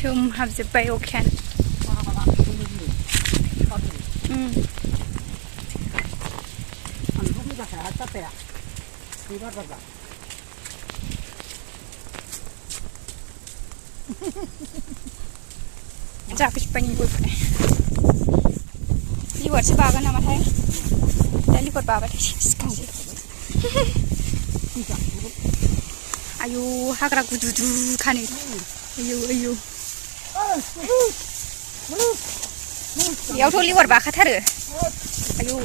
सोम हाबजोब्बाय अखायानो जाफैजोब्बाय गय फुनाय लिवारसो बागोन नामाथाय दा लिवार बाबाथाय सिखासै आयु हाग्रा गुदुदु खानो आयु आयु बेयावथ' लिवार बाखाथारो आयु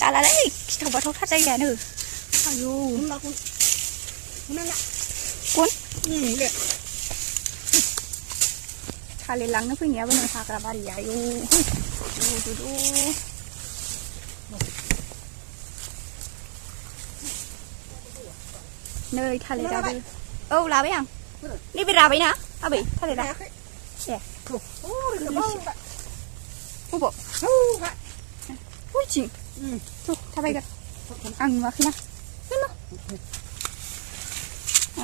जालालै गिथाव बाथावथार जायगायानो आयु गन थालिर लांनो फैनायाबो नै हाग्रा बारि आयु दुदु नै थालिराबो औ लाबाय आं नैबे राबायना आबै थालिरा ए बबाव बयथिं थाबायगोन आं नुवाखैना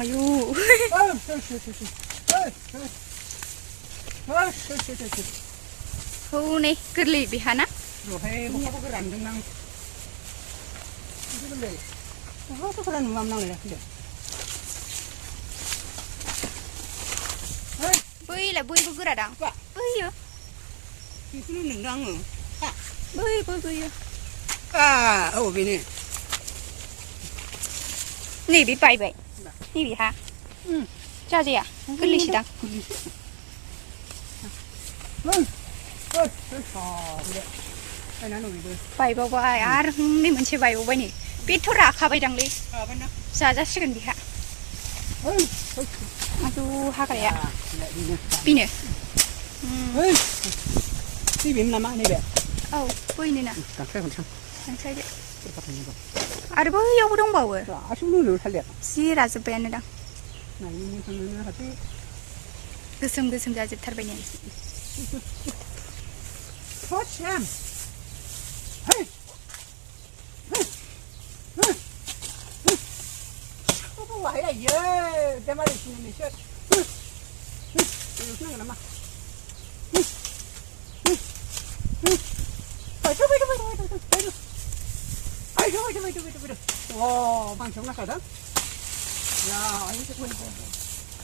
आयु हनै गोरलै बेहाना बैलाय बैबो गोरादां बैयो बेखौनो नोंदां आङो बैबो बैयो औ बेनो नैबे बायबाय नैबे हा जाजाया गोरलैसोदां बायबावबाय आरो नै मोनसे बायबावबाय नै बेथ' राखाबायदांलै जाजासिगोन बेहा आयु हाग्राया बेनो नैबेनो नामा नैबे औ बैनो ना दानस्लायदो आरो बैयावबो दंबावो जि राजोब्बायानो दां गोसोम गोसोम जाजोबथारबाय ने 방청 나가다. 야, 이거 보이고.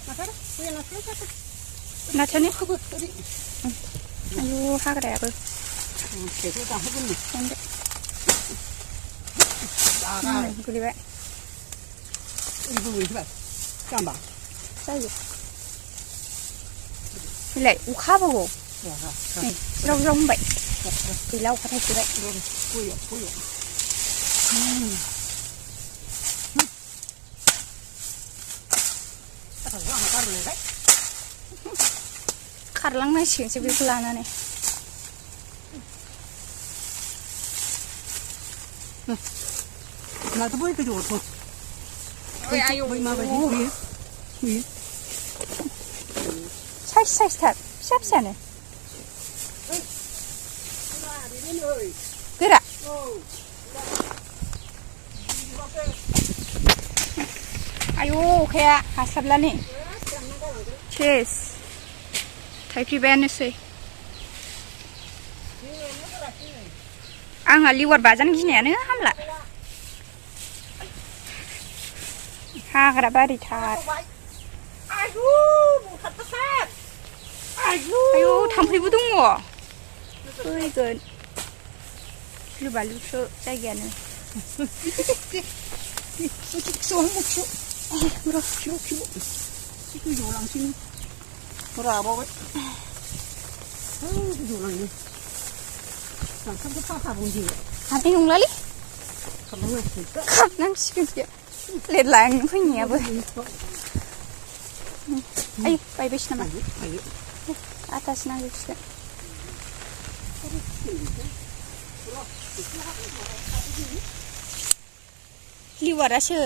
나가라. 왜 나가라? 나처네? 아유, 하그래야고. 계속 다 하겠네. 근데. 나가. 그리 왜? 이거 왜 그래? 잠깐만. 싸요. 그래, 우카보고. rong vậy thì lâu có thể như vậy खारलांनाय सिगोनसो बेखौ लानानै 나도 보니까 좋고. 왜 마바지? 왜? 사이즈 다 샵샤네. 그래. 아유, 그야 하살라니. 체스. 타이피베는세. आंहा लिवार बाजानो गिनायानो हामला हाग्रा बारिथार आयु थाम्फैबो दङ फैगोन गिलु बालुसो जायगायानो हाबनाय नंलालै खारनांसिगोनसो लेरलांनो फैनायाबो आयु बायबायसो नामा आथासो नांजोबसिगोन लिवारासो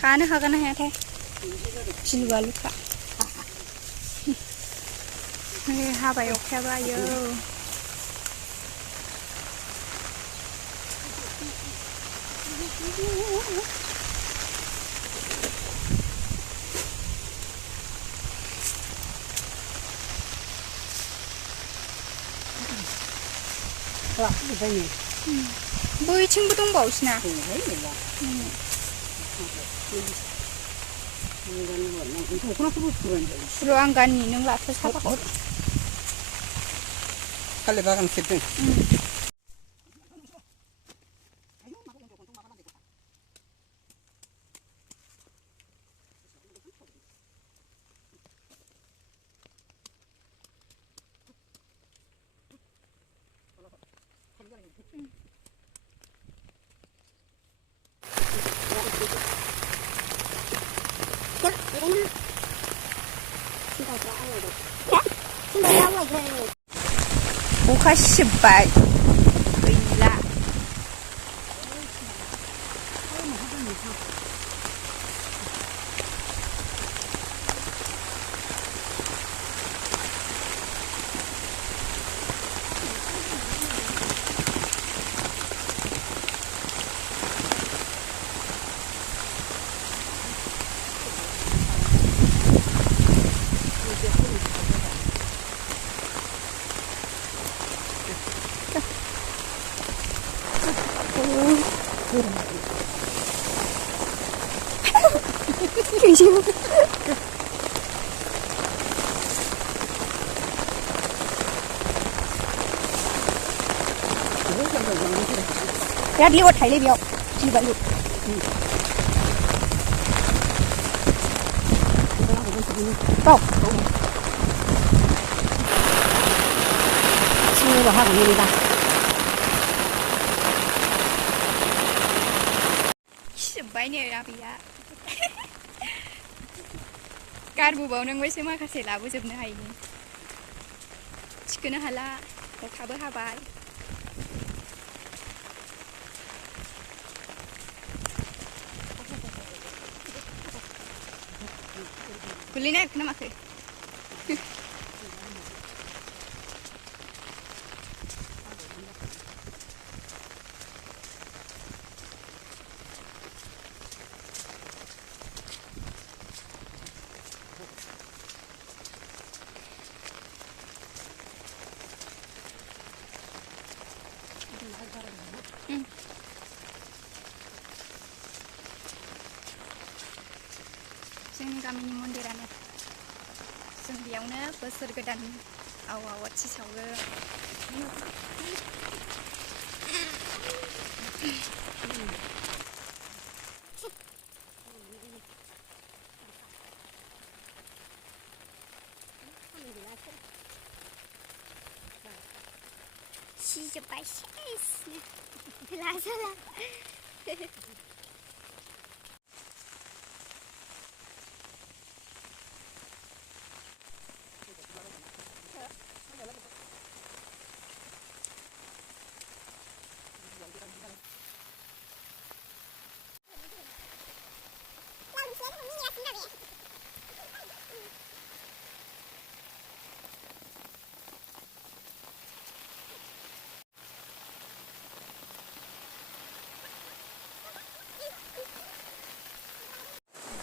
खानो हागोन ना हायाथाय गिलु बालुखा हाबाय अखायाबो आयौ 와, 이거니. बैथिंबो दंबावोसोना 그래, 이거. 이거는 뭐, 이거 그렇게 부르는데. र' आं गाननि नों लाथो साफाखौ 칼레 바람 쐴든. अखा सिबबाय गैला 야, 니가 달래 비어. 지가 이. 또. 친구가 하고 있다. सिबबायनो राबिया गारबोबाव नोंबायसो माखासे लाबोजोबनो हायिनि थिखोनो हाला अखाबो हाबाय गोलैनो नागिरखो ना माखो जोंनि गामिनि मन्दिरानो जों बेयावनो बोसोर गोदान आवाथि सावो 시집가 세스 라살라